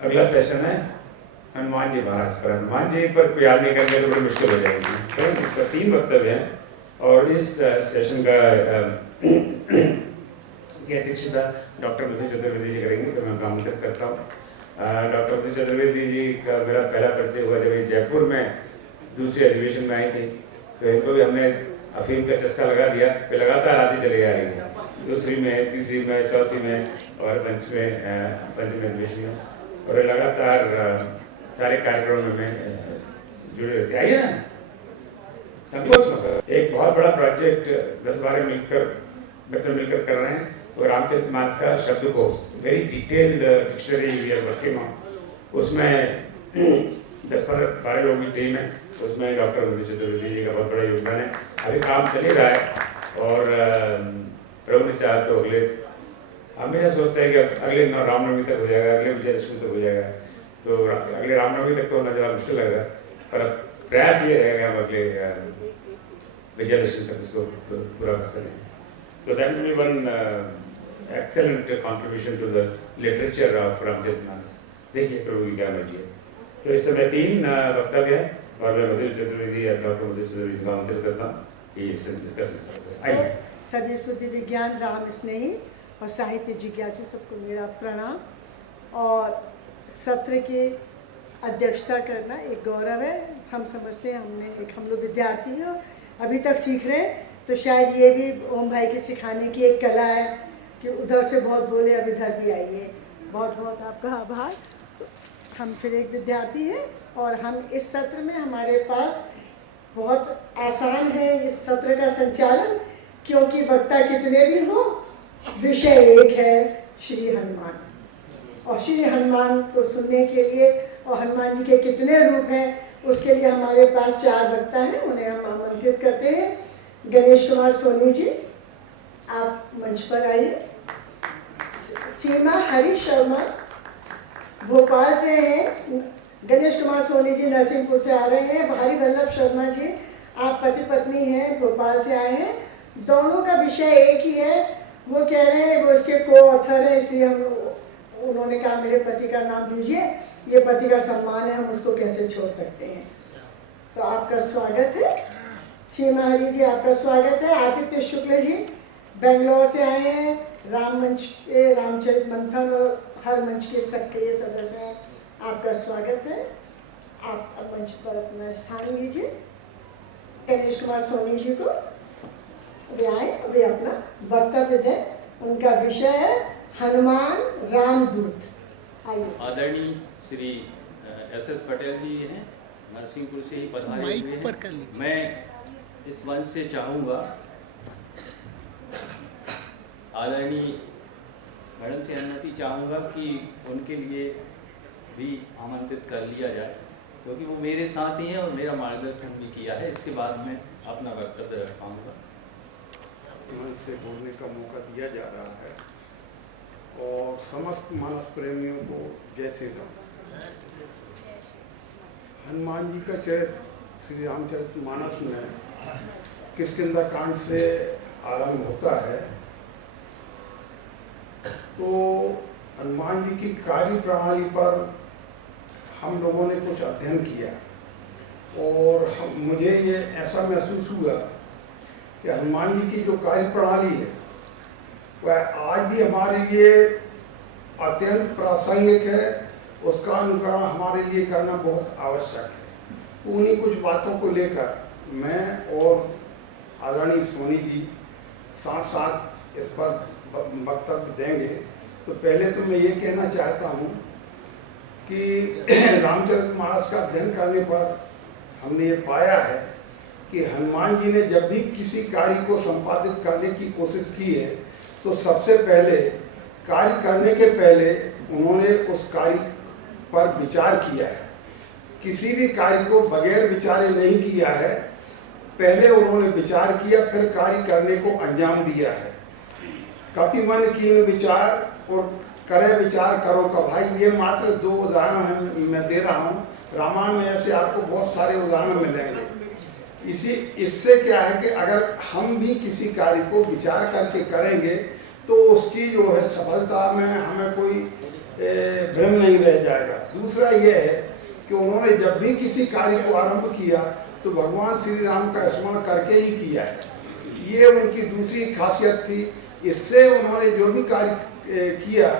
अगला सेशन है हनुमान जी महाराज पर। हनुमान जी पर कोई याद नहीं करेंगे तो बड़ी मुश्किल हो जाएगी। तो इसका 3 वक्तव्य हैं और इस सेशन का की अध्यक्षता डॉक्टर मधु चतुर्वेदी जी करेंगे, तो मैं उनको आमंत्रित करता हूँ। डॉक्टर मधु चतुर्वेदी जी का मेरा पहला परिचय हुआ जब ये जयपुर में दूसरे अधिवेशन में आई थी, तो इनको भी हमने अफीम का चस्का लगा दिया, फिर लगातार आती चली आ रही है, दूसरी में, तीसरी में, चौथी में और पंचम अधिवेशन में, और लगातार सारे कार्यक्रमों में जुड़े रहते। आइए ना, संकोच मत। एक बहुत बड़ा प्रोजेक्ट 10-12 मिलकर कर रहे हैं, वो रामचरितमानस का शब्दकोश, very detailed dictionary we are working on. उसमें 10-12 लोगों की टीम है, उसमें डॉक्टर मधु चतुर्वेदी जी का बहुत बड़ा योगदान है। अभी काम चल ही रहा है और प्रभु ने चाहा तो हमेशा सोचता है कि अगले रामनवमी तक हो जाएगा, अगले विजयदशमी तक हो जाएगा, तो अगले रामनवमी तक तो होना ज़्यादा मुश्किल लगेगा, पर प्रयास ये रहेगा कि हम अगले विजयदशमी तक उसको पूरा कर सकें। तो that will be one excellent contribution to the literature of Ramcharitmanas. देखिए प्रभु की क्या मर्जी है। तो इस समय 3 वक्तव्य है और मैं मधु चतुर्वेदी या डॉक्टर मधु चतुर्वेदी को आमंत्रित करता हूँ कि इसका सिलसिला आइए। सभी शुद्ध विज्ञान राम स्नेही और साहित्य जिज्ञासु सबको मेरा प्रणाम। और सत्र की अध्यक्षता करना एक गौरव है। हम समझते हैं हम लोग विद्यार्थी हैं, अभी तक सीख रहे हैं, तो शायद ये भी ओम भाई के सिखाने की एक कला है कि उधर से बहुत बोले अब इधर भी आइए। बहुत बहुत आपका आभार। तो हम फिर एक विद्यार्थी हैं और हम इस सत्र में, हमारे पास बहुत आसान है इस सत्र का संचालन, क्योंकि वक्ता कितने भी हों, विषय एक है, श्री हनुमान। और श्री हनुमान को सुनने के लिए और हनुमान जी के कितने रूप हैं, उसके लिए हमारे पास 4 वक्ता हैं, उन्हें हम आमंत्रित करते हैं। गणेश कुमार सोनी जी, आप मंच पर आइए। सीमा हरी शर्मा भोपाल से हैं। गणेश कुमार सोनी जी नरसिंहपुर से आ रहे हैं। भारी वल्लभ शर्मा जी, आप पति पत्नी हैं, भोपाल से आए हैं। दोनों का विषय एक ही है। वो कह रहे हैं, वो इसके को ऑथर है, इसलिए उन्होंने कहा मेरे पति का नाम लीजिए, ये पति का सम्मान है, हम उसको कैसे छोड़ सकते हैं। तो आपका स्वागत है। सीमा हरी जी, आपका स्वागत है। आदित्य शुक्ल जी बेंगलोर से आए हैं, रामचरित मंथन और हर मंच के सक्रिय सदस्य हैं, आपका स्वागत है। आप अब मंच पर अपना स्थान लीजिए। गणेश कुमार सोनी जी को वे आए, वे अपना वक्तव्य दें। उनका विषय है हनुमान रामदूत। आइए। आदरणीय श्री SS पटेल जी हैं, नरसिंहपुर से ही पधारे हुए हैं। मैं इस मंच से चाहूँगा आदरणीय मैडम से अनुमति चाहूँगा कि उनके लिए भी आमंत्रित कर लिया जाए, क्योंकि वो मेरे साथ ही हैं और मेरा मार्गदर्शन भी किया है। इसके बाद मैं अपना वक्तव्य रख पाऊँगा। मंच से बोलने का मौका दिया जा रहा है और समस्त मानस प्रेमियों को जय श्री राम। हनुमान जी का चरित्र श्री रामचरितमानस में किष्किंधा कांड से आरंभ होता है। तो हनुमान जी की कार्य प्रणाली पर हम लोगों ने कुछ अध्ययन किया और मुझे ये ऐसा महसूस हुआ कि हनुमान जी की जो कार्य प्रणाली है वह आज भी हमारे लिए अत्यंत प्रासंगिक है। उसका अनुकरण हमारे लिए करना बहुत आवश्यक है। उन्हीं कुछ बातों को लेकर मैं और आदरणीय सोनी जी साथ साथ इस पर वक्तव्य देंगे। तो पहले तो मैं ये कहना चाहता हूँ कि रामचरितमानस का अध्ययन करने पर हमने ये पाया है कि हनुमान जी ने जब भी किसी कार्य को संपादित करने की कोशिश की है, तो सबसे पहले कार्य करने के पहले उन्होंने उस कार्य पर विचार किया है। किसी भी कार्य को बगैर विचारे नहीं किया है। पहले उन्होंने विचार किया, फिर कार्य करने को अंजाम दिया है। कपि मन कीन विचार और करे विचार करो का। भाई ये मात्र 2 उदाहरण मैं दे रहा हूँ, रामायण में ऐसे आपको बहुत सारे उदाहरण मिलेंगे। इससे क्या है कि अगर हम भी किसी कार्य को विचार करके करेंगे तो उसकी जो है सफलता में हमें कोई भ्रम नहीं रह जाएगा। दूसरा यह है कि उन्होंने जब भी किसी कार्य को आरंभ किया तो भगवान श्री राम का स्मरण करके ही किया है, ये उनकी दूसरी खासियत थी। इससे उन्होंने जो भी कार्य किया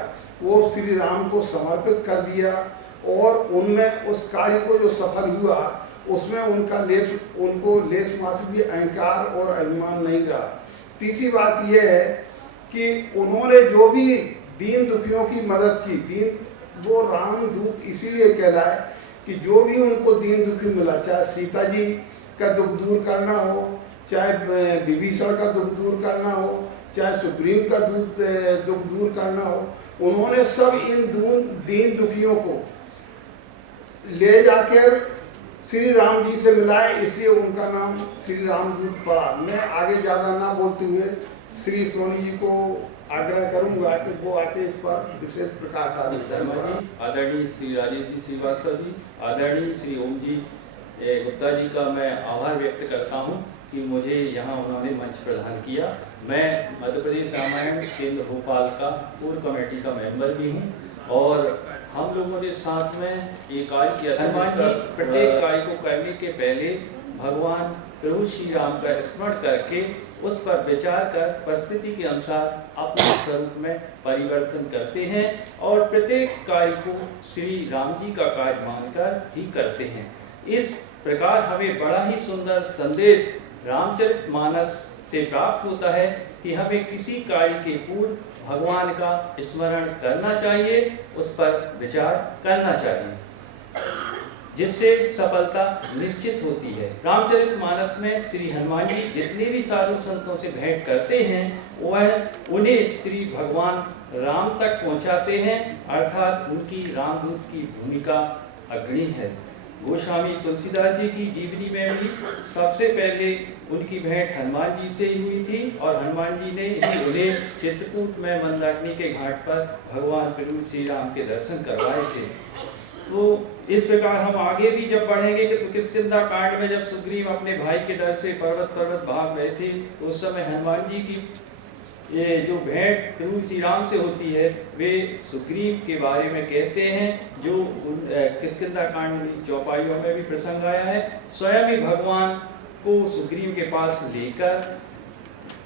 वो श्री राम को समर्पित कर दिया और उनमें उस कार्य को जो सफल हुआ उसमें उनको लेस मात्र भी अहंकार और अभिमान नहीं रहा। तीसरी बात यह है कि उन्होंने जो भी दीन दुखियों की मदद की, वो रामदूत इसीलिए कहलाए कि जो भी उनको दीन दुखी मिला, चाहे सीता जी का दुख दूर करना हो, चाहे विभीषण का दुख दूर करना हो, चाहे सुग्रीव का दुख दूर करना हो, उन्होंने सब इन दीन दुखियों को ले जाकर श्री राम जी से मिलाए, इसलिए उनका नाम श्री रामदूत पड़ा। मैं आगे ज़्यादा ना बोलते हुए श्री सोनी जी को आग्रह करूंगा कि वो आके इस पर विशेष प्रकार डालें। शर्मा जी, आदरणीय श्री राजेश जी श्रीवास्तव जी, आदरणीय श्री ओम जी गुप्ता जी का मैं आभार व्यक्त करता हूं कि मुझे यहां उन्होंने मंच प्रदान किया। मैं मध्य प्रदेश रामायण केंद्र भोपाल का पूर्व कमेटी का मेंबर भी हूं और हम लोगों ने साथ में ये कार्य किया था। प्रत्येक कार्य को करने के पहले भगवान प्रभु श्री राम का स्मरण करके उस पर विचार कर परिस्थिति के अनुसार अपने स्वरूप में परिवर्तन करते हैं और प्रत्येक कार्य को श्री राम जी का कार्य मानकर ही करते हैं। इस प्रकार हमें बड़ा ही सुंदर संदेश रामचरितमानस से प्राप्त होता है कि हमें किसी कार्य के पूर्व भगवान का स्मरण करना चाहिए, उस पर विचार करना चाहिए, जिससे सफलता निश्चित होती है। रामचरितमानस में श्री हनुमान जी जितने भी साधु संतों से भेंट करते हैं वह उन्हें श्री भगवान राम तक पहुंचाते हैं, अर्थात उनकी रामदूत की भूमिका अग्रणी है। गोस्वामी तुलसीदास जी की जीवनी में भी सबसे पहले उनकी भेंट हनुमान जी से ही हुई थी और हनुमान जी ने ही उन्हें चित्रकूट में मंदाकिनी के घाट पर भगवान प्रभु श्री राम के दर्शन करवाए थे। तो इस प्रकार हम आगे भी जब बढ़ेंगे कि तो किष्किंधा कांड में जब सुग्रीव अपने भाई के डर से पर्वत भाग रहे थे तो उस समय हनुमान जी की ये जो भेंट प्रभु श्री राम से होती है वे सुग्रीव के बारे में कहते हैं, जो किष्किंधा कांड चौपाइयों में भी प्रसंग आया है। स्वयं ही भगवान को सुग्रीव के पास लेकर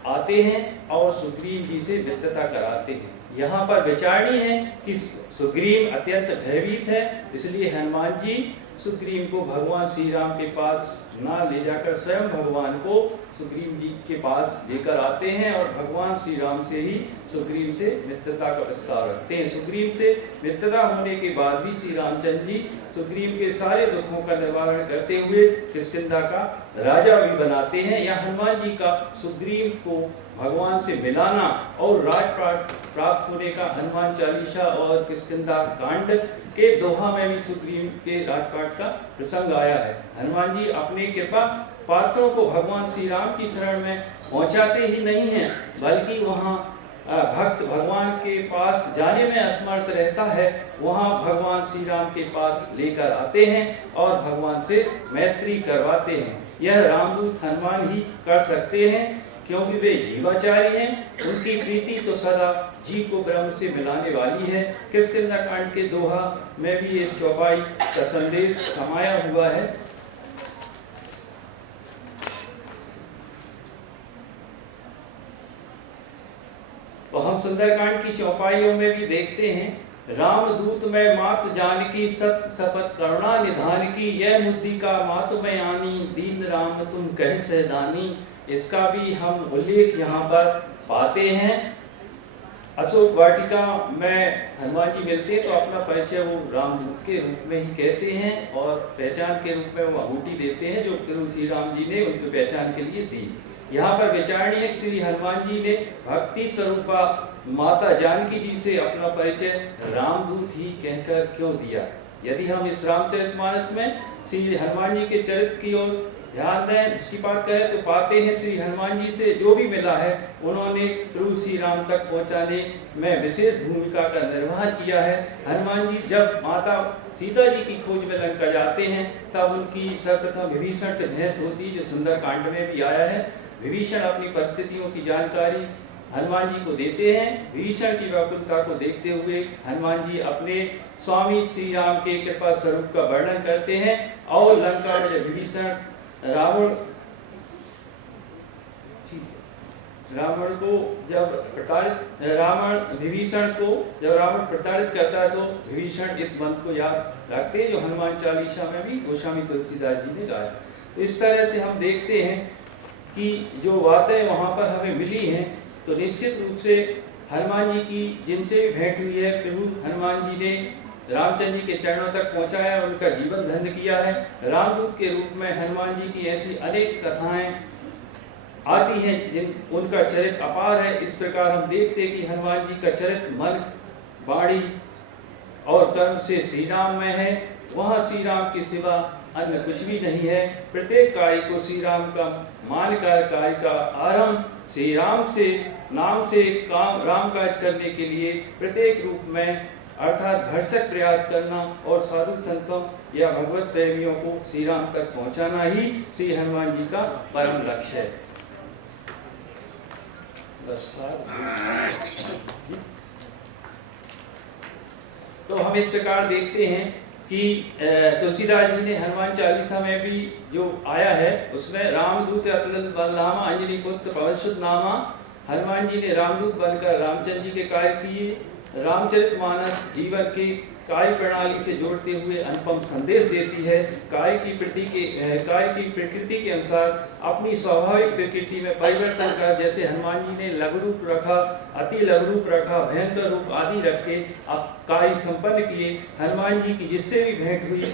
आते हैं और सुग्रीव जी से मित्रता कराते हैं। यहाँ पर विचारणीय है कि सुग्रीव अत्यंत भयभीत है, इसलिए हनुमान जी सुग्रीव को भगवान श्री राम के पास ना ले जाकर स्वयं भगवान को सुग्रीव जी के पास लेकर आते हैं और भगवान श्री राम से ही सुग्रीव से मित्रता का प्रस्ताव रखते हैं। सुग्रीव से मित्रता होने के बाद भी श्री रामचंद्र जी सुग्रीव के सारे दुखों का निवारण करते हुए किष्किंधा का राजा भी बनाते हैं। या हनुमान जी का सुग्रीव को भगवान से मिलाना और राजपाट प्राप्त होने का हनुमान चालीसा और किष्किंधा कांड के दोहा में भी सुग्रीव के राजपाट का प्रसंग आया है। हनुमान जी अपने कृपा पात्रों को भगवान श्री राम की शरण में पहुंचाते ही नहीं हैं, बल्कि वहां भक्त भगवान के पास जाने में असमर्थ रहता है, वहां भगवान श्री राम के पास लेकर आते हैं और भगवान से मैत्री करवाते हैं। यह रामदूत हनुमान ही कर सकते हैं, क्योंकि वे जीवाचारी हैं। उनकी प्रीति तो सदा जीव को ब्रह्म से मिलाने वाली है। किष्किंधा कांड के दोहा में भी इस चौपाई का संदेश समाया हुआ है। तो हम सुंदरकांड की चौपाइयों में भी देखते हैं, रामदूत में मात जानकी सत्य शपथ करुणा निधान की, यह मुद्दिका मात में आनी दीन राम तुम कह सहदानी। इसका भी हम उल्लेख यहाँ पर पाते हैं। अशोक वाटिका में हनुमान जी मिलते हैं तो अपना परिचय वो रामदूत के रूप में ही कहते हैं और पहचान के रूप में वो अंगूठी देते हैं जो प्रभु श्री राम जी ने उनकी पहचान के लिए दी। यहाँ पर विचारणीय श्री हनुमान जी ने भक्ति स्वरूपा माता जानकी जी से अपना परिचय रामदूत ही कहकर क्यों दिया। यदि हम इस रामचरितमानस में श्री हनुमान जी के चरित्र की ओर ध्यान दें, इसकी बात करें तो पाते हैं श्री हनुमान जी से जो भी मिला है उन्होंने प्रभु श्री राम तक पहुंचाने में विशेष भूमिका का निर्वहन किया है। हनुमान जी जब माता सीता जी की खोज में लंका जाते हैं तब उनकी सर्वप्रथम विभीषण से बहस होती है, जो सुंदरकांड में भी आया है। विभीषण अपनी परिस्थितियों की जानकारी हनुमान जी को देते हैं। विभीषण की व्याकुलता को देखते हुए हनुमान जी अपने स्वामी श्री राम के कृपा स्वरूप का वर्णन करते हैं और लंका में जब विभीषण विभीषण को जब रावण प्रताड़ित करता है तो विभीषण इस मंत्र को याद रखते हैं जो हनुमान चालीसा में भी गोस्वामी तुलसीदास जी ने गाया। तो इस तरह से हम देखते हैं कि जो बातें वहाँ पर हमें मिली हैं तो निश्चित रूप से हनुमान जी की जिनसे भी भेंट हुई है, प्रभु हनुमान जी ने रामचंद्र जी के चरणों तक पहुँचाया, उनका जीवन धन्य किया है। रामदूत के रूप में हनुमान जी की ऐसी अनेक कथाएं आती हैं जिन उनका चरित्र अपार है। इस प्रकार हम देखते हैं कि हनुमान जी का चरित्र मन, वाणी और कर्म से श्री राम में है। वहाँ श्री राम के सिवा अन्य कुछ भी नहीं है। प्रत्येक कार्य को श्री राम का मानकर कार्य का आरंभ श्री राम से नाम से काम राम काज करने के लिए प्रत्येक रूप में अर्थात भरसक प्रयास करना और साधु संतों या भगवत प्रेमियों को श्री राम तक पहुंचाना ही श्री हनुमान जी का परम लक्ष्य है। तो हम इस प्रकार देखते हैं कि तुलसीदास जी ने हनुमान चालीसा में भी जो आया है उसमें रामदूत अतुलित बलधामा अंजनी पुत्र पवन नामा, हनुमान जी ने रामदूत बनकर रामचंद्र जी के कार्य किए। रामचरितमानस जीवन की कार्य प्रणाली से जोड़ते हुए अनुपम संदेश देती है। कार्य की प्रकृति के अनुसार अपनी स्वाभाविक प्रकृति में परिवर्तन कर, जैसे हनुमान जी ने लघु रूप रखा, अति लघु रूप रखा, भयंकर रूप आदि रखे अब कार्य संपन्न किए। हनुमान जी की जिससे भी भेंट हुई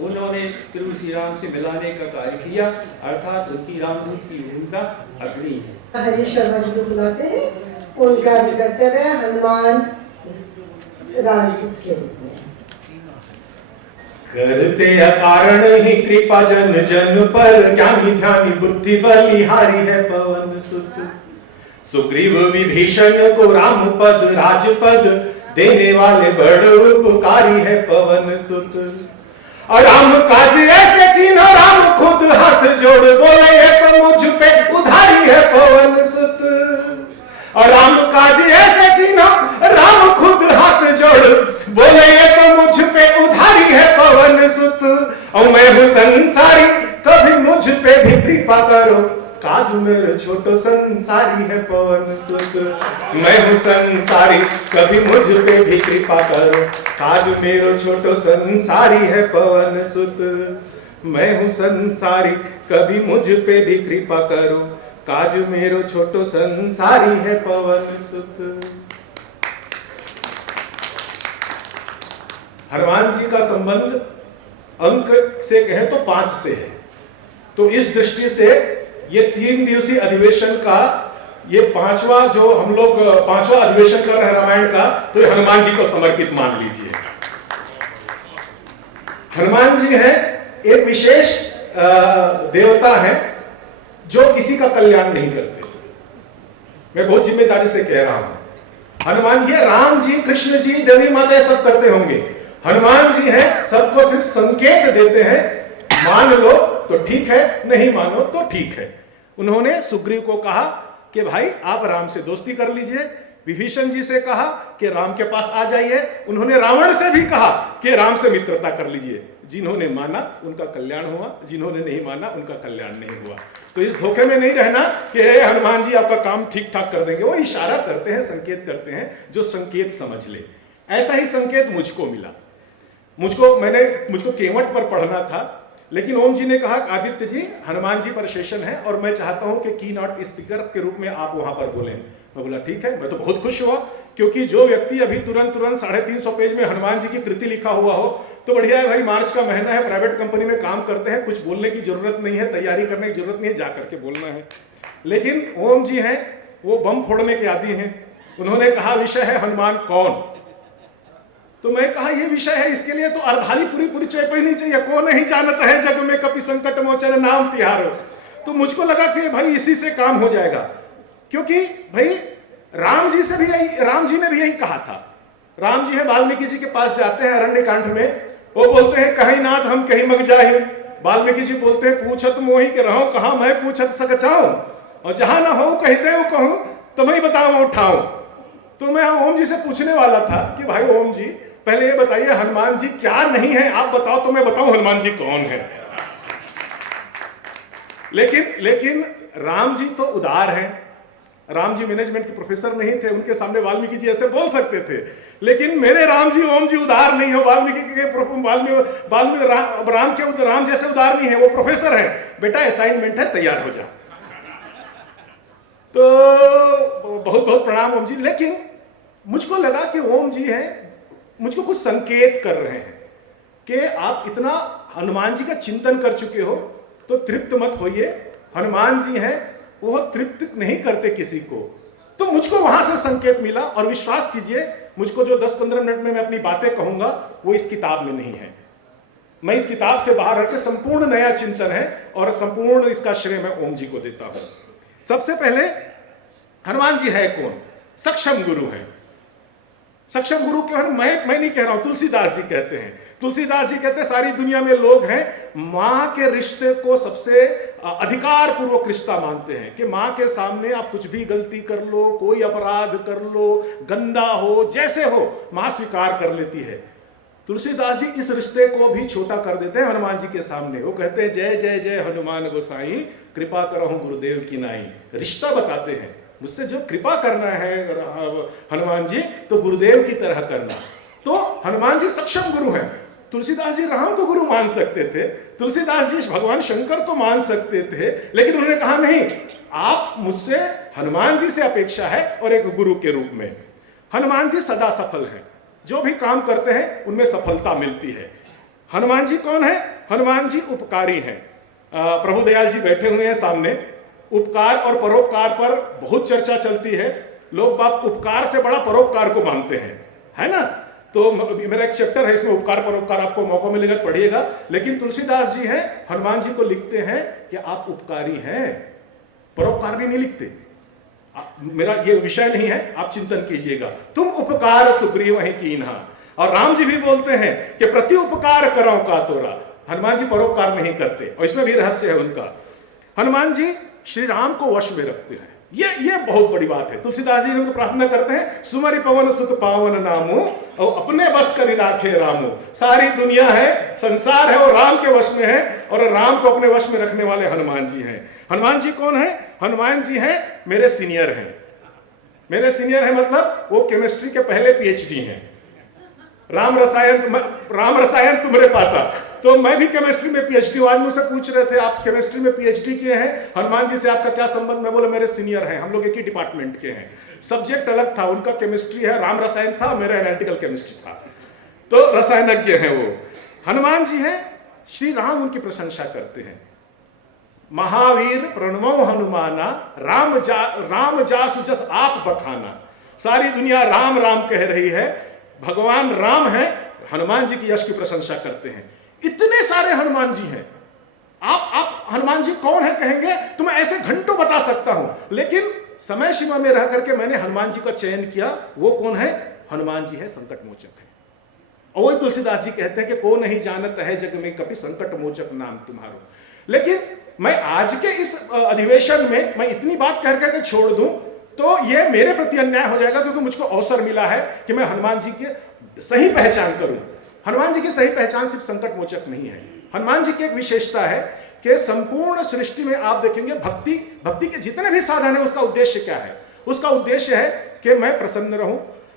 उन्होंने प्रभु श्री राम से मिलाने का कार्य किया, अर्थात उनकी रामदूत की भूमिका अग्रणी है। हरीश शर्मा जी को बुलाते हैं, उनका भी कर्तव्य है हनुमान राजदूत के रूप में करते अकारण ही कृपा जन जन पर, ज्ञानी ध्यानी बुद्धि बलिहारी है पवन सुत। सुग्रीव विभीषण को राम पद राजपद, देने वाले बड़ उपकारी है पवन सुत। और राम काज ऐसे की न राम खुद हाथ जोड़, बोले एक मुझ पे उधारी है पवन सुत। और राम काज ऐसे की न राम खुद हाथ जोड़, बोले एक मुझ पे उधारी है पवन सुत। और मैं हूँ संसारी कभी मुझ पे भी कृपा करो, काज मेरे छोटो संसारी है पवन सुत। मैं हूँ संसारी कभी मुझ पे भी कृपा करो, काज मेरो छोटो संसारी है पवन सुत। मैं हूँ संसारी कभी मुझ पे भी कृपा करो, काज मेरो छोटो संसारी है पवन सुत। हनुमान जी का संबंध अंक से कहें तो 5 से है। तो इस दृष्टि से ये 3 दिवसीय अधिवेशन का ये 5वां जो हम लोग 5वां अधिवेशन कर रहे हैं रामायण का, तो ये हनुमान जी को समर्पित मान लीजिए। हनुमान जी हैं एक विशेष देवता है जो किसी का कल्याण नहीं करते। मैं बहुत जिम्मेदारी से कह रहा हूं। हनुमान जी, राम जी, कृष्ण जी, देवी माता सब करते होंगे। हनुमान जी हैं सबको सिर्फ संकेत देते हैं, मान लो तो ठीक है, नहीं मानो तो ठीक है। उन्होंने सुग्रीव को कहा कि भाई आप राम से दोस्ती कर लीजिए, विभीषण जी से कहा कि राम के पास आ जाइए, उन्होंने रावण से भी कहा कि राम से मित्रता कर लीजिए। जिन्होंने माना उनका कल्याण हुआ, जिन्होंने नहीं माना उनका कल्याण नहीं हुआ। तो इस धोखे में नहीं रहना कि हनुमान जी आपका काम ठीक ठाक कर देंगे। वो इशारा करते हैं, संकेत करते हैं, जो संकेत समझ ले। ऐसा ही संकेत मुझको मिला। मुझको केवट पर पढ़ना था, लेकिन ओम जी ने कहा आदित्य जी हनुमान जी पर सेशन है और मैं चाहता हूं कि की नॉट स्पीकर के रूप में आप वहां पर बोलें। मैं बोला ठीक है। मैं तो बहुत खुश हुआ, क्योंकि जो व्यक्ति अभी तुरंत 350 पेज में हनुमान जी की कृति लिखा हुआ हो तो बढ़िया है भाई। मार्च का महीना है, प्राइवेट कंपनी में काम करते हैं, कुछ बोलने की जरूरत नहीं है, तैयारी करने की जरूरत नहीं है, जा करके बोलना है। लेकिन ओम जी हैं वो बम फोड़ने के आदी हैं। उन्होंने कहा विषय है हनुमान कौन। तो मैं कहा ये विषय है, इसके लिए तो अर्धाली पूरी चौपाई नहीं चाहिए। कौन नहीं जानता है जग में कपि संकट मोचन नाम तिहारो। तो मुझको लगा कि भाई इसी से काम हो जाएगा, क्योंकि भाई राम जी ने भी यही कहा था। राम जी है वाल्मीकि जी के पास जाते हैं अरण्य कांड में, वो बोलते हैं कहीं नाथ हम कहीं मग जाए। वाल्मीकि जी बोलते हैं पूछत मोहि के रहो कहां मैं पूछत सकचाऊं, और जहां ना हो कहते हो कहूं तो मैं ही बताऊं उठाऊं। तो मैं ओम जी से पूछने वाला था कि भाई ओम जी, पहले ये बताइए हनुमान जी क्या नहीं है, आप बताओ तो मैं बताऊं हनुमान जी कौन है। लेकिन राम जी तो उदार हैं। राम जी मैनेजमेंट के प्रोफेसर नहीं थे, उनके सामने वाल्मीकि जी ऐसे बोल सकते थे, लेकिन मेरे राम जी ओम जी उदार नहीं हो। राम जैसे उदार नहीं है, वो प्रोफेसर है। बेटा असाइनमेंट है, तैयार हो जा। तो बहुत बहुत प्रणाम ओम जी। लेकिन मुझको लगा कि ओम जी हैं, मुझको कुछ संकेत कर रहे हैं कि आप इतना हनुमान जी का चिंतन कर चुके हो तो तृप्त मत होइए। हनुमान जी हैं, वो तृप्त नहीं करते किसी को। तो मुझको वहां से संकेत मिला, और विश्वास कीजिए मुझको जो 10-15 मिनट में मैं अपनी बातें कहूंगा वो इस किताब में नहीं है। मैं इस किताब से बाहर हटके संपूर्ण नया चिंतन है, और संपूर्ण इसका श्रेय मैं ओम जी को देता हूं। सबसे पहले हनुमान जी है कौन? सक्षम गुरु हैं। सक्षम गुरु क्यों है? मैं नहीं कह रहा हूं, तुलसीदास जी कहते हैं। तुलसीदास जी कहते हैं सारी दुनिया में लोग हैं मां के रिश्ते को सबसे अधिकार पूर्वक रिश्ता मानते हैं, कि मां के सामने आप कुछ भी गलती कर लो, कोई अपराध कर लो, गंदा हो, जैसे हो, मां स्वीकार कर लेती है। तुलसीदास जी इस रिश्ते को भी छोटा कर देते हैं हनुमान जी के सामने। वो कहते हैं जय जय जय हनुमान गोसाई, कृपा करहु गुरुदेव की नाई। रिश्ता बताते हैं, मुझसे जो कृपा करना है हनुमान जी, तो गुरुदेव की तरह करना। तो हनुमान जी सक्षम गुरु हैं। तुलसीदास जी राम को गुरु मान सकते थे, तुलसीदास जी भगवान शंकर को मान सकते थे, लेकिन उन्होंने कहा नहीं, आप मुझसे हनुमान जी से अपेक्षा है, और एक गुरु के रूप में। हनुमान जी सदा सफल हैं, जो भी काम करते हैं उनमें सफलता मिलती है। हनुमान जी कौन है? हनुमान जी उपकारी हैं। प्रभु दयाल जी बैठे हुए हैं सामने। उपकार और परोपकार पर बहुत चर्चा चलती है। लोग बाप उपकार से बड़ा परोपकार को मानते हैं, है ना? तो मेरा एक चैप्टर है इसमें, उपकार परोपकार, आपको मौका मिलेगा पढ़िएगा। लेकिन तुलसीदास जी हैं, हनुमान जी को लिखते हैं कि आप उपकारी हैं, परोपकार भी नहीं लिखते। मेरा ये विषय नहीं है, आप चिंतन कीजिएगा। तुम उपकार सुग्रीव वहीं कीन्हा। और राम जी भी बोलते हैं कि प्रति उपकार करो का तोरा। हनुमान जी परोपकार नहीं करते, और इसमें भी रहस्य है उनका। हनुमान जी श्री राम को वश में रखते हैं, ये बहुत बड़ी बात है। तुलसीदास जी उनको प्रार्थना करते हैं, सुमरि पवन सुत पावन नामो, और अपने बस करी राखे रामो। सारी दुनिया है, संसार है, और राम के वश में है, और राम को अपने वश में रखने वाले हनुमान जी हैं। हनुमान जी कौन है? हनुमान जी हैं मेरे सीनियर हैं। मेरे सीनियर हैं मतलब वो केमिस्ट्री के पहले पीएचडी हैं। राम रसायन तुम्हारे पास आ, तो मैं भी केमिस्ट्री में पीएचडी हूं। आज मुझसे पूछ रहे थे आप केमिस्ट्री में पीएचडी किए हैं, हनुमान जी से आपका क्या संबंध? मैं बोला मेरे सीनियर हैं, हम लोग एक ही डिपार्टमेंट के हैं। सब्जेक्ट अलग था, उनका केमिस्ट्री है, राम रसायन था, मेरा एनालिटिकल केमिस्ट्री था, तो रसायनज्ञ हैं वो। हनुमान जी हैं, श्री राम उनकी प्रशंसा करते हैं। महावीर प्रणमो हनुमाना, राम जासु जस आप बखाना। सारी दुनिया राम राम कह रही है, भगवान राम है, हनुमान जी की यश की प्रशंसा करते हैं। इतने सारे हनुमान जी हैं। आप हनुमान जी कौन है कहेंगे तो मैं ऐसे घंटों बता सकता हूं, लेकिन समय सीमा में रह करके मैंने हनुमान जी का चयन किया। वो कौन है? हनुमान जी है संकट मोचक है। और वही तुलसीदास जी कहते हैं कि को नहीं जानत है जग में कभी संकट मोचक नाम तुम्हारो। लेकिन मैं आज के इस अधिवेशन में मैं इतनी बात कह करके छोड़ दूं तो ये मेरे प्रति अन्याय हो जाएगा, क्योंकि मुझको अवसर मिला है कि मैं हनुमान जी की सही पहचान करूं। हनुमान जी की सही पहचान सिर्फ संकट मोचक नहीं है। हनुमान जी की एक विशेषता है कि संपूर्ण सृष्टि में आप देखेंगे भक्ति के जितने भी साधन है, उसका उद्देश्य क्या है? उसका उद्देश्य है कि मैं प्रसन्न रहूं,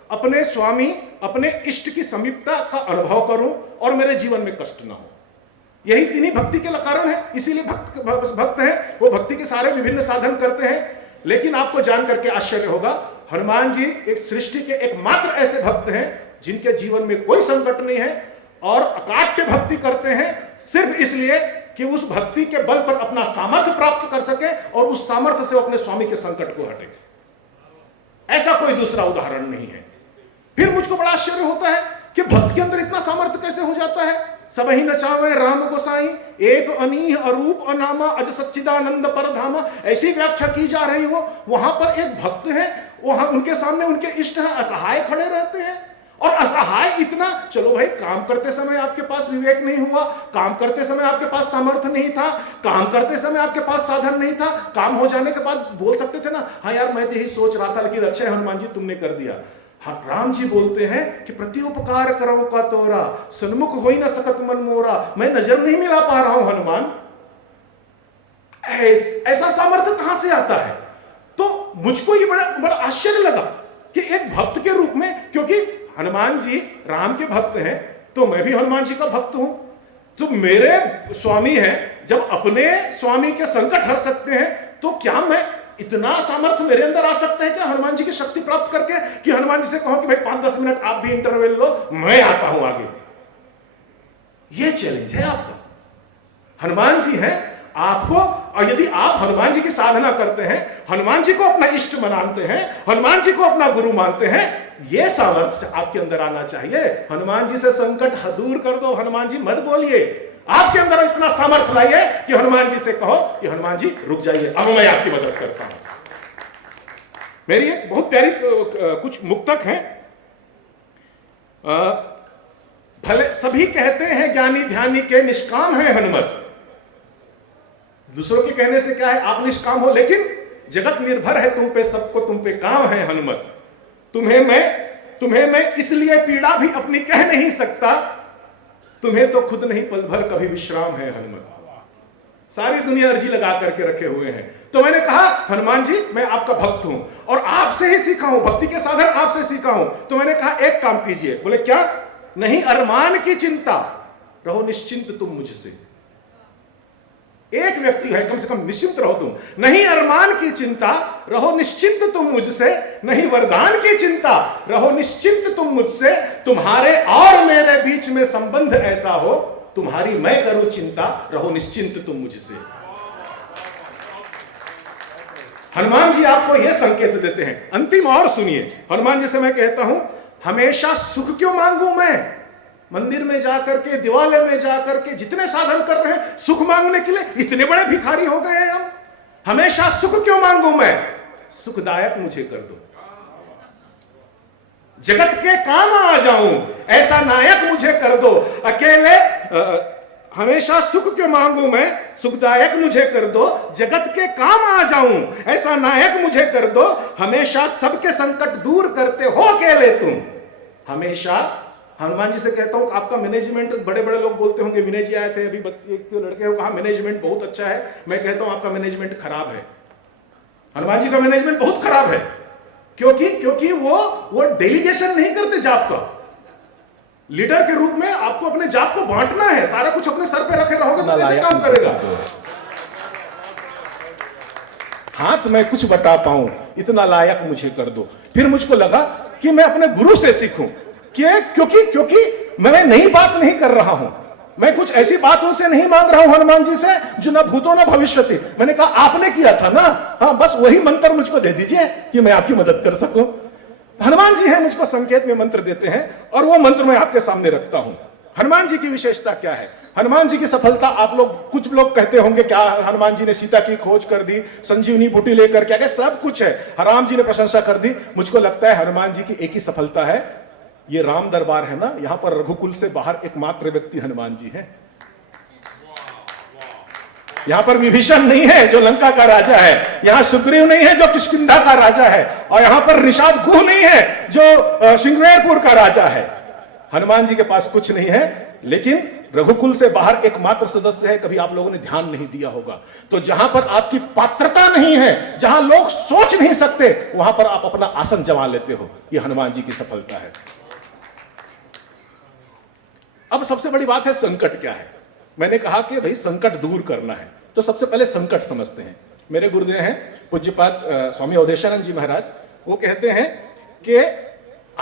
अपने स्वामी अपने इष्ट की समीपता का अनुभव करूं, और मेरे जीवन में कष्ट ना हो। यही तीन ही भक्ति के कारण है। इसीलिए भक्त हैं, वो भक्ति के सारे विभिन्न साधन करते हैं। लेकिन आपको जान करके आश्चर्य होगा, हनुमान जी एक सृष्टि के एकमात्र ऐसे भक्त हैं जिनके जीवन में कोई संकट नहीं है, और अकाट्य भक्ति करते हैं सिर्फ इसलिए कि उस भक्ति के बल पर अपना सामर्थ्य प्राप्त कर सके, और उस सामर्थ्य से अपने स्वामी के संकट को हटे। ऐसा कोई दूसरा उदाहरण नहीं है। फिर मुझको बड़ा आश्चर्य होता है कि भक्त के अंदर इतना सामर्थ्य कैसे हो जाता है। सब ही नचावे राम गोसाई, एक अनीह अरूप अनामा, अज सच्चिदानंद परधामा, ऐसी व्याख्या की जा रही हो। वहां पर एक भक्त है, वहां उनके सामने उनके इष्ट हैं, असहाय खड़े रहते हैं, और असहाय इतना, चलो भाई काम करते समय आपके पास विवेक नहीं हुआ, काम करते समय आपके पास सामर्थ्य नहीं था, काम करते समय आपके पास साधन नहीं था, काम हो जाने के बाद बोल सकते थे ना, हाँ यार मैं तो यही सोच रहा था, लेकिन अच्छा हनुमान जी तुमने कर दिया। हाँ, राम जी बोलते हैं कि प्रति उपकार करो का तोरा, सन्मुख हो ही ना सकत मन मोरा, मैं नजर नहीं मिला पा रहा हूं हनुमान। ऐसा सामर्थ्य कहां से आता है? तो मुझको ये बड़ा आश्चर्य लगा कि एक भक्त के रूप में, क्योंकि हनुमान जी राम के भक्त हैं तो मैं भी हनुमान जी का भक्त हूं, तो मेरे स्वामी हैं, जब अपने स्वामी के संकट हर सकते हैं तो क्या मैं इतना सामर्थ्य मेरे अंदर आ सकता है क्या हनुमान जी की शक्ति प्राप्त करके कि हनुमान जी से कहो कि भाई 5-10 मिनट आप भी इंटरवल लो, मैं आता हूं आगे। यह चैलेंज है आपका। हनुमान जी हैं आपको, और यदि आप हनुमान जी की साधना करते हैं, हनुमान जी को अपना इष्ट मानते हैं, हनुमान जी को अपना गुरु मानते हैं, यह सामर्थ्य आपके अंदर आना चाहिए। हनुमान जी से संकट दूर कर दो, हनुमान जी मत बोलिए, आपके अंदर इतना सामर्थ्य लाइए कि हनुमान जी से कहो कि हनुमान जी रुक जाइए, अब मैं आपकी मदद करता हूं। मेरी एक बहुत प्यारी कुछ मुक्तक हैं। भले सभी कहते हैं ज्ञानी ध्यानी के निष्काम है हनुमत, दूसरों के कहने से क्या है, आप निष्काम हो, लेकिन जगत निर्भर है तुम पे, सबको तुम पे काम है हनुमत। तुम्हें मैं इसलिए पीड़ा भी अपनी कह नहीं सकता, तुम्हें तो खुद नहीं पल भर कभी विश्राम है हनुमत। सारी दुनिया अर्जी लगा करके रखे हुए हैं, तो मैंने कहा हनुमान जी मैं आपका भक्त हूं और आपसे ही सीखा हूं, भक्ति के साधन आपसे सीखा हूं, तो मैंने कहा एक काम कीजिए। बोले क्या? नहीं अरमान की चिंता, रहो निश्चिंत तुम मुझसे। एक व्यक्ति है, कम से कम निश्चिंत रहो तुम। नहीं अरमान की चिंता, रहो निश्चिंत तुम मुझसे। नहीं वरदान की चिंता, रहो निश्चिंत तुम मुझसे। तुम्हारे और मेरे बीच में संबंध ऐसा हो, तुम्हारी मैं करूं चिंता, रहो निश्चिंत तुम मुझसे। हनुमान जी आपको यह संकेत देते हैं। अंतिम और सुनिए, हनुमान जी से मैं कहता हूं, हमेशा सुख क्यों मांगू मैं? मंदिर में जाकर के, दिवाले में जाकर के जितने साधन कर रहे हैं सुख मांगने के लिए, इतने बड़े भिखारी हो गए हैं हम। हमेशा सुख क्यों मांगू मैं? सुखदायक मुझे कर दो, जगत के काम आ जाऊं, ऐसा नायक मुझे कर दो। अकेले हमेशा सुख क्यों मांगू मैं, सुखदायक मुझे कर दो, जगत के काम आ जाऊं, ऐसा नायक मुझे कर दो। हमेशा सबके संकट दूर करते हो अकेले तुम। हमेशा हनुमान जी से कहता हूं, आपका मैनेजमेंट, बड़े बड़े लोग बोलते होंगे, विनय जी आए थे अभी, एक लड़के को कहा मैनेजमेंट बहुत अच्छा है, मैं कहता हूं आपका मैनेजमेंट खराब है। हनुमान जी का मैनेजमेंट बहुत खराब है, क्योंकि वो डेलीगेशन नहीं करते जाप का। लीडर के रूप में आपको अपने जाप को बांटना है, सारा कुछ अपने सर पे रखे रहोगे तो कैसे काम करेगा? हाँ, तो मैं कुछ बता पाऊं, इतना लायक मुझे कर दो। फिर मुझको लगा कि मैं अपने गुरु से सीखूं, क्योंकि मैं नई बात नहीं कर रहा हूं, मैं कुछ ऐसी बातों से नहीं मांग रहा हूं हनुमान जी से जो ना भूतो ना भविष्यति। मैंने कहा आपने किया था ना, हाँ बस वही मंत्र मुझको दे दीजिए कि मैं आपकी मदद कर सकूं। हनुमान जी हैं, मुझको संकेत में मंत्र देते हैं और वो मंत्र मैं आपके सामने रखता हूं। हनुमान जी की विशेषता क्या है? हनुमान जी की सफलता, आप लोग, कुछ लोग कहते होंगे क्या हनुमान जी ने सीता की खोज कर दी, संजीवनी बूटी लेकर के आ गए, सब कुछ है, राम जी ने प्रशंसा कर दी। मुझको लगता है हनुमान जी की एक ही सफलता है, ये राम दरबार है ना, यहां पर रघुकुल से बाहर एकमात्र व्यक्ति हनुमान जी हैं। यहां पर विभीषण नहीं है जो लंका का राजा है, यहां सुग्रीव नहीं है जो किष्किंधा का राजा है, और यहां पर निषाद गुह नहीं है जो श्रृंगेरपुर का राजा है। हनुमान जी के पास कुछ नहीं है, लेकिन रघुकुल से बाहर एकमात्र सदस्य है। कभी आप लोगों ने ध्यान नहीं दिया होगा, तो जहां पर आपकी पात्रता नहीं है, जहां लोग सोच नहीं सकते, वहां पर आप अपना आसन जमा लेते हो। यह हनुमान जी की सफलता है। अब सबसे बड़ी बात है संकट क्या है। मैंने कहा कि भाई संकट दूर करना है, तो सबसे पहले संकट समझते हैं। मेरे गुरुदेव हैं पूज्यपाद स्वामी अवधेशानंद जी महाराज, वो कहते हैं कि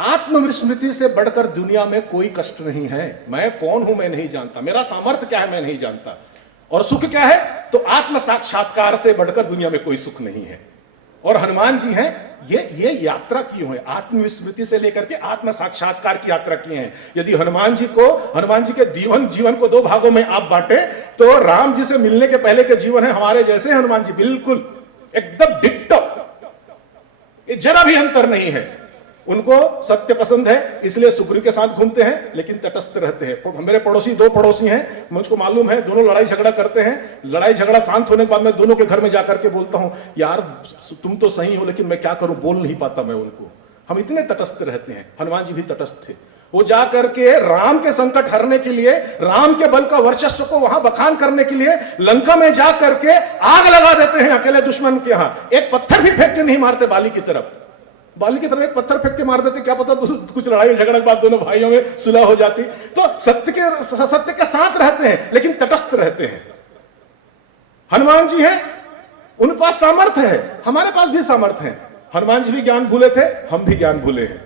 आत्मविस्मृति से बढ़कर दुनिया में कोई कष्ट नहीं है। मैं कौन हूं मैं नहीं जानता, मेरा सामर्थ्य क्या है मैं नहीं जानता, और सुख क्या है, तो आत्म साक्षात्कार से बढ़कर दुनिया में कोई सुख नहीं है। और हनुमान जी हैं, ये यात्रा की हुई, आत्मविस्मृति से लेकर के आत्म साक्षात्कार की यात्रा की है। यदि हनुमान जी के जीवन को दो भागों में आप बांटे, तो राम जी से मिलने के पहले के जीवन है हमारे जैसे, हनुमान जी बिल्कुल एकदम डिट्टो, जरा भी अंतर नहीं है। उनको सत्य पसंद है, इसलिए सुग्रीव के साथ घूमते हैं, लेकिन तटस्थ रहते हैं। मेरे पड़ोसी, 2 पड़ोसी हैं, मुझको मालूम है, दोनों लड़ाई झगड़ा करते हैं। लड़ाई झगड़ा शांत होने के बाद मैं दोनों के घर में जाकर के बोलता हूं, यार तुम तो सही हो, लेकिन मैं क्या करूं, बोल नहीं पाता मैं उनको। हम इतने तटस्थ रहते हैं। हनुमान जी भी तटस्थ थे। वो जाकर के राम के संकट हरने के लिए, राम के बल का वर्चस्व को वहां बखान करने के लिए लंका में जाकर के आग लगा देते हैं अकेले दुश्मन के यहां। एक पत्थर भी फेंक के नहीं मारते बाली की तरफ। बाली की तरफ एक पत्थर फेंक के मार देते, क्या पता तो कुछ लड़ाई झगड़े के बाद दोनों भाइयों में सुलह हो जाती। तो सत्य के साथ रहते हैं, लेकिन तटस्थ रहते हैं। हनुमान जी हैं, उन पास सामर्थ्य है, हमारे पास भी सामर्थ्य है। हनुमान जी भी ज्ञान भूले थे, हम भी ज्ञान भूले हैं,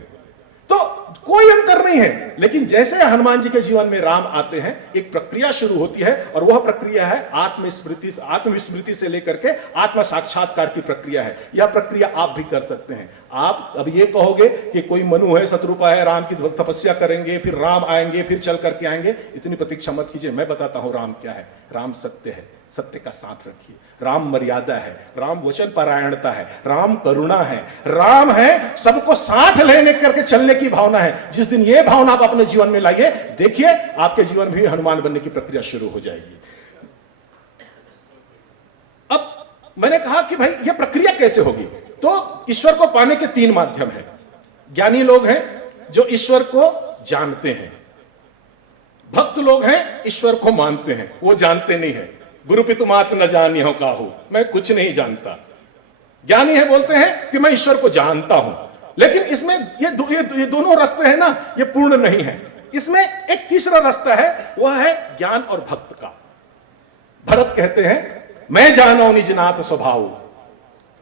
तो कोई अंतर नहीं है। लेकिन जैसे हनुमान जी के जीवन में राम आते हैं, एक प्रक्रिया शुरू होती है, और वह प्रक्रिया है आत्मविस्मृति से लेकर के आत्म साक्षात्कार की प्रक्रिया है। यह प्रक्रिया आप भी कर सकते हैं। आप अब ये कहोगे कि कोई मनु है, शत्रुपा है, राम की तपस्या करेंगे, फिर राम आएंगे, फिर चल करके आएंगे, इतनी प्रतीक्षा मत कीजिए। मैं बताता हूं राम क्या है। राम सत्य है, सत्य का साथ रखिए। राम मर्यादा है, राम वचन परायणता है, राम करुणा है, राम है सबको साथ लेने करके चलने की भावना है। जिस दिन ये भावना आप अपने जीवन में लाइए, देखिए आपके जीवन में भी हनुमान बनने की प्रक्रिया शुरू हो जाएगी। अब मैंने कहा कि भाई यह प्रक्रिया कैसे होगी, तो ईश्वर को पाने के 3 माध्यम है। ज्ञानी लोग हैं जो ईश्वर को जानते हैं, भक्त लोग हैं ईश्वर को मानते हैं, वो जानते नहीं है। गुरु पितुमात न जानियो काहू, मैं कुछ नहीं जानता। ज्ञानी है, बोलते हैं कि मैं ईश्वर को जानता हूं, लेकिन इसमें ये दोनों रास्ते हैं ना, ये पूर्ण नहीं है। इसमें एक तीसरा रास्ता है, वह है ज्ञान और भक्त का। भरत कहते हैं, मैं जानो निज नाथ स्वभाव,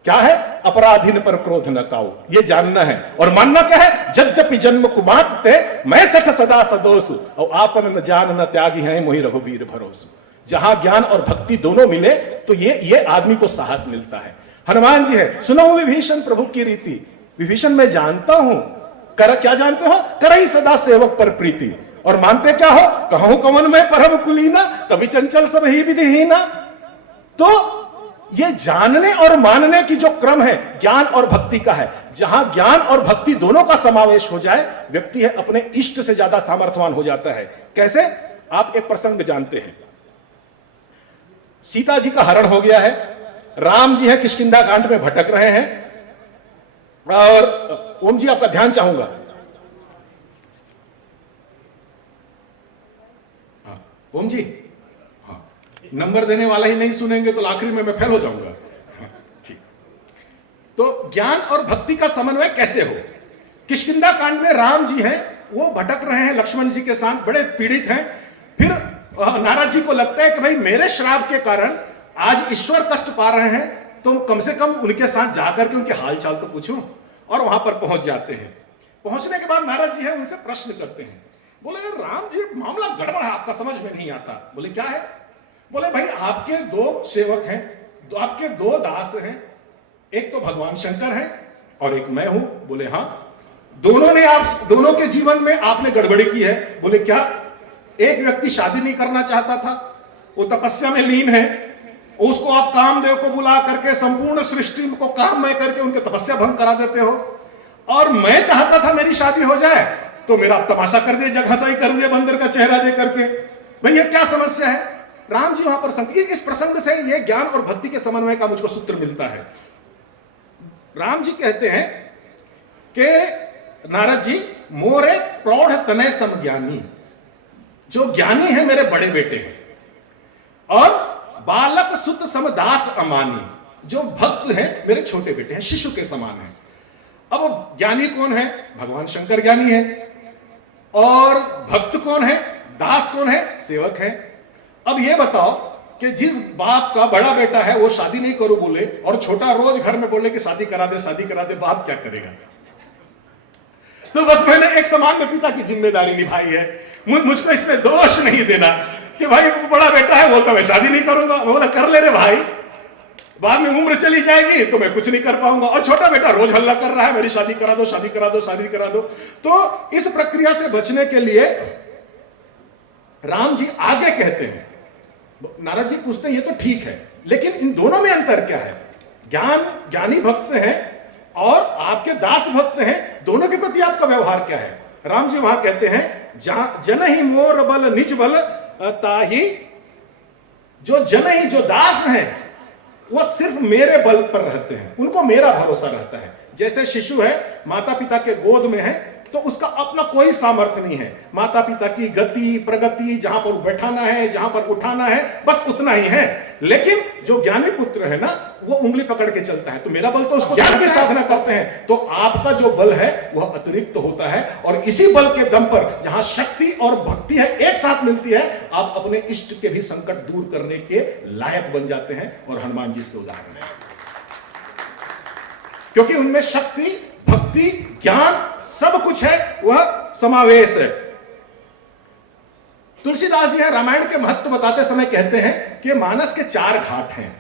क्या है, अपराधीन पर क्रोध न काऊ। ये जानना है। और मानना क्या है, यद्यपि जन्म कुमात ते मैं सठ सदा सदोष, और आपन न जान न त्यागी है मोहि रघुबीर भरोस। जहां ज्ञान और भक्ति दोनों मिले तो ये आदमी को साहस मिलता है। हनुमान जी है, सुनो विभीषण प्रभु की रीति, विभीषण मैं जानता हूं, क्या जानते हो, करई सदा सेवक पर प्रीति। और मानते क्या हो, कहूं कवन में परम कुलीना, कभी चंचल सब ही विधिहीना। तो ये जानने और मानने की जो क्रम है, ज्ञान और भक्ति का है। जहां ज्ञान और भक्ति दोनों का समावेश हो जाए, व्यक्ति है अपने इष्ट से ज्यादा सामर्थ्यवान हो जाता है। कैसे? आप एक प्रसंग जानते हैं, सीता जी का हरण हो गया है, राम जी है किष्किंधा कांड में भटक रहे हैं। और ओम जी आपका ध्यान चाहूंगा, ओम जी, हाँ, नंबर देने वाला ही नहीं सुनेंगे तो आखिरी में मैं फेल हो जाऊंगा। ठीक, तो ज्ञान और भक्ति का समन्वय कैसे हो? किष्किंधा कांड में राम जी हैं, वो भटक रहे हैं लक्ष्मण जी के साथ, बड़े पीड़ित हैं। फिर नारद जी को लगता है कि भाई मेरे श्राप के कारण आज ईश्वर कष्ट पा रहे हैं, तो कम से कम उनके साथ जाकर के उनके हालचाल तो पूछूं। और वहां पर पहुंच जाते हैं। पहुंचने के बाद नारद जी है उनसे प्रश्न करते हैं, बोले राम जी मामला गड़बड़ है, आपका समझ में नहीं आता। बोले क्या है? बोले भाई आपके 2 सेवक हैं, आपके 2 दास हैं, एक तो भगवान शंकर है और एक मैं हूं। बोले हाँ। दोनों के जीवन में आपने गड़बड़ी की है। बोले क्या? एक व्यक्ति शादी नहीं करना चाहता था, वो तपस्या में लीन है, उसको आप कामदेव को बुला करके संपूर्ण सृष्टि को काममय करके उनके तपस्या भंग करा देते हो। और मैं चाहता था मेरी शादी हो जाए, तो मेरा तमाशा कर दिए, जगहसाई कर दिए बंदर का चेहरा दे करके। भाई ये क्या समस्या है? राम जी वहां पर इस प्रसंग से ये ज्ञान और भक्ति के समन्वय का मुझको सूत्र मिलता है। राम जी कहते हैं कि नारद जी, मोरे प्रौढ़ तनय समज्ञानी, जो ज्ञानी है मेरे बड़े बेटे हैं, और बालक सुत समदास अमानी, जो भक्त हैं मेरे छोटे बेटे हैं, शिशु के समान हैं। अब ज्ञानी कौन है? भगवान शंकर ज्ञानी है। और भक्त कौन है? दास कौन है? सेवक है। अब ये बताओ कि जिस बाप का बड़ा बेटा है वो शादी नहीं करो बोले, और छोटा रोज घर में बोले कि शादी करा दे, शादी करा दे, बाप क्या करेगा? तो बस मैंने एक सामान्य पिता की जिम्मेदारी निभाई है। मुझको इसमें दोष नहीं देना कि भाई वो बड़ा बेटा है, बोलता मैं शादी नहीं करूंगा। बोला कर ले रे भाई, बाद में उम्र चली जाएगी तो मैं कुछ नहीं कर पाऊंगा। और छोटा बेटा रोज हल्ला कर रहा है, मेरी शादी करा दो, शादी करा दो, शादी करा दो। तो इस प्रक्रिया से बचने के लिए राम जी आगे कहते हैं, नारद जी पूछते हैं ये तो ठीक है, लेकिन इन दोनों में अंतर क्या है? ज्ञानी भक्त हैं और आपके दास भक्त हैं, दोनों के प्रति आपका व्यवहार क्या है? राम जी वहां कहते हैं जन ही मोर बल निज बल ताही, जो जन ही, जो दास हैं वो सिर्फ मेरे बल पर रहते हैं, उनको मेरा भरोसा रहता है। जैसे शिशु है, माता पिता के गोद में है, तो उसका अपना कोई सामर्थ्य नहीं है, माता पिता की गति प्रगति, जहां पर बैठाना है, जहां पर उठाना है, बस उतना ही है। लेकिन जो ज्ञानी पुत्र है ना, वो उंगली पकड़ के चलता है, तो मेरा बल तो उसको ज्ञान की साधना करते हैं, तो आपका जो बल है वह अतिरिक्त होता है। और इसी बल के दम पर जहां शक्ति और भक्ति है एक साथ मिलती है, आप अपने इष्ट के भी संकट दूर करने के लायक बन जाते हैं। और हनुमान जी इसके उदाहरण है, क्योंकि उनमें शक्ति भक्ति ज्ञान सब कुछ है, वह समावेश है। तुलसीदास जी हैं, रामायण के महत्व बताते समय कहते हैं कि मानस के 4 घाट हैं।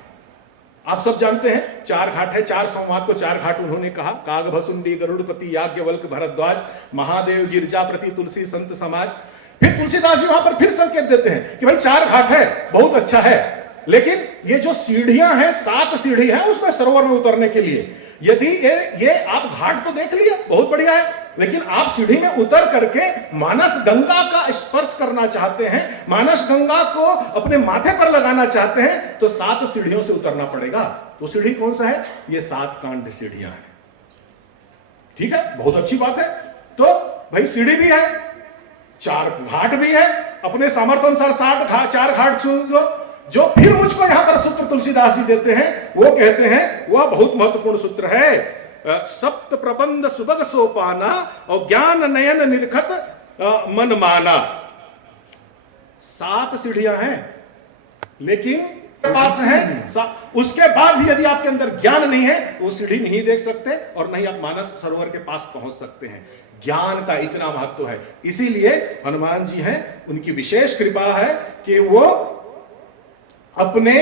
आप सब जानते हैं 4 घाट है, 4 संवाद को 4 घाट उन्होंने कहा, काग भसुंडी गरुड़पति याज्ञवल्क्य भरद्वाज, महादेव गिरजापति तुलसी संत समाज। फिर तुलसीदास जी वहां पर फिर संकेत देते हैं कि भाई 4 घाट है, बहुत अच्छा है, लेकिन ये जो सीढ़ियां हैं, 7 सीढ़ी हैं उसमें सरोवर में उतरने के लिए, यदि ये आप घाट तो देख लिया, बहुत बढ़िया है, लेकिन आप सीढ़ी में उतर करके मानस गंगा का स्पर्श करना चाहते हैं, मानस गंगा को अपने माथे पर लगाना चाहते हैं, तो 7 सीढ़ियों से उतरना पड़ेगा। तो सीढ़ी कौन सा है? ये 7 कांड सीढ़ियां हैं। ठीक है, बहुत अच्छी बात है। तो भाई सीढ़ी भी है, 4 घाट भी है, अपने सामर्थ्य अनुसार 4 घाट चुन लो। जो फिर मुझको यहां पर सूत्र तुलसीदास जी देते हैं, वो कहते हैं, वह बहुत महत्वपूर्ण सूत्र है, सप्त प्रबंध सुबग सोपाना और ज्ञान नयन निरखत मन माना। 7 सीढ़ियां हैं, लेकिन पास है, उसके भी यदि आपके अंदर ज्ञान नहीं है, वो सीढ़ी नहीं देख सकते और नहीं आप मानस सरोवर के पास पहुंच सकते हैं। ज्ञान का इतना महत्व है, इसीलिए हनुमान जी हैं, उनकी विशेष कृपा है कि वो अपने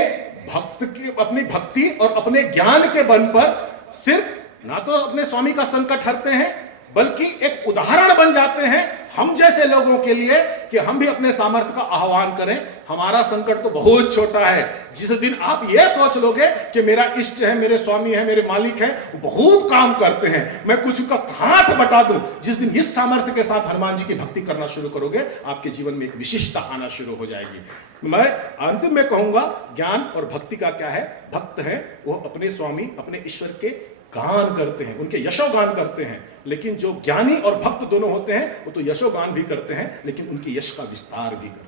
अपनी भक्ति और अपने ज्ञान के बल पर सिर्फ ना तो अपने स्वामी का संकट हरते हैं, बल्कि एक उदाहरण बन जाते हैं हम जैसे लोगों के लिए कि हम भी अपने सामर्थ्य का आह्वान करें। हमारा संकट तो बहुत छोटा है। जिस दिन आप यह सोच लोगे कि मेरा इष्ट है, मेरे स्वामी है, मेरे मालिक है, बहुत काम करते हैं, मैं कुछ का हाथ बटा दूं, जिस दिन इस सामर्थ्य के साथ हनुमान जी की भक्ति करना शुरू करोगे, आपके जीवन में एक विशिष्टता आना शुरू हो जाएगी। मैं अंतिम में कहूंगा, ज्ञान और भक्ति का क्या है? भक्त है वो अपने स्वामी, अपने ईश्वर के गान करते हैं, उनके यशोगान करते हैं। लेकिन जो ज्ञानी और भक्त दोनों होते हैं, वो तो यशोगान भी करते हैं, लेकिन उनकी यश का विस्तार भी करते हैं,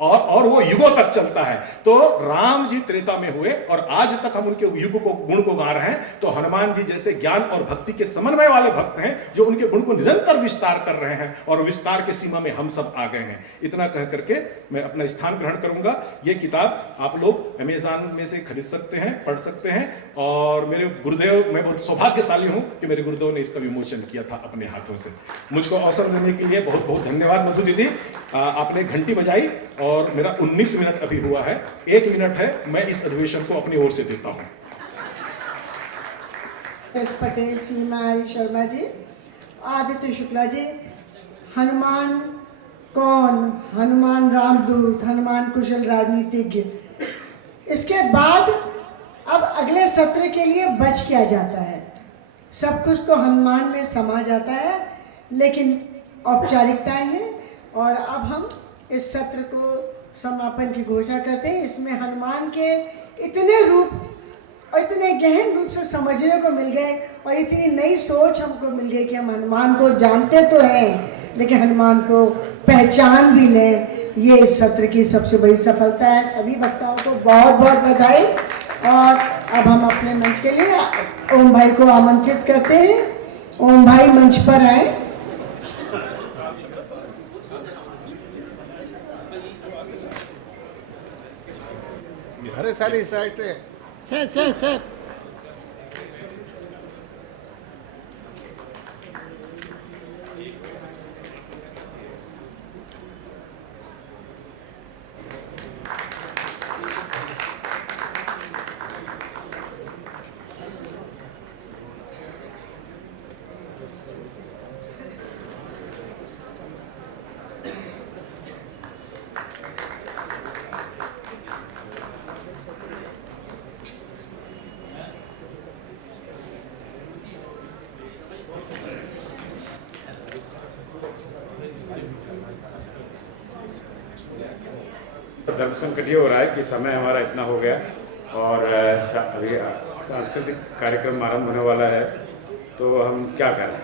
और वो युगों तक चलता है। तो राम जी त्रेता में हुए और आज तक हम उनके युग को, गुण को गा रहे हैं। तो हनुमान जी जैसे ज्ञान और भक्ति के समन्वय वाले भक्त हैं, जो उनके गुण को निरंतर विस्तार कर रहे हैं, और विस्तार के सीमा में हम सब आ गए हैं। इतना कह करके मैं अपना स्थान ग्रहण करूंगा। ये किताब आप लोग अमेज़न में से खरीद सकते हैं, पढ़ सकते हैं। और मेरे गुरुदेव, मैं बहुत सौभाग्यशाली हूं कि मेरे गुरुदेव ने इसका विमोचन किया था अपने हाथों से। मुझको अवसर देने के लिए बहुत बहुत धन्यवाद मधु दीदी। आपने घंटी बजाई और मेरा 19 मिनट अभी हुआ है, 1 मिनट है, मैं इस अधिवेशन को अपनी ओर से देता हूं। एस पटेल, सीमा शर्मा जी, आदित्य शुक्ला जी, हनुमान कौन? हनुमान रामदूत, हनुमान कुशल राजनीतिज्ञ। इसके बाद अब अगले सत्र के लिए बच किया जाता है। सब कुछ तो हनुमान में समा जाता है, लेकिन औपचारिकताएं हैं। और अब हम इस सत्र को समापन की घोषणा करते हैं। इसमें हनुमान के इतने रूप और इतने गहन रूप से समझने को मिल गए, और इतनी नई सोच हमको मिल गई कि हम हनुमान को जानते तो हैं, लेकिन हनुमान को पहचान भी लें। ये इस सत्र की सबसे बड़ी सफलता है। सभी वक्ताओं को बहुत बहुत बधाई। और अब हम अपने मंच के लिए ओम भाई को आमंत्रित करते हैं। ओम भाई मंच पर आए। अरे सारी साइड से धर्म संकट ये हो रहा है कि समय हमारा इतना हो गया और अभी सांस्कृतिक कार्यक्रम आरंभ होने वाला है, तो हम क्या करें।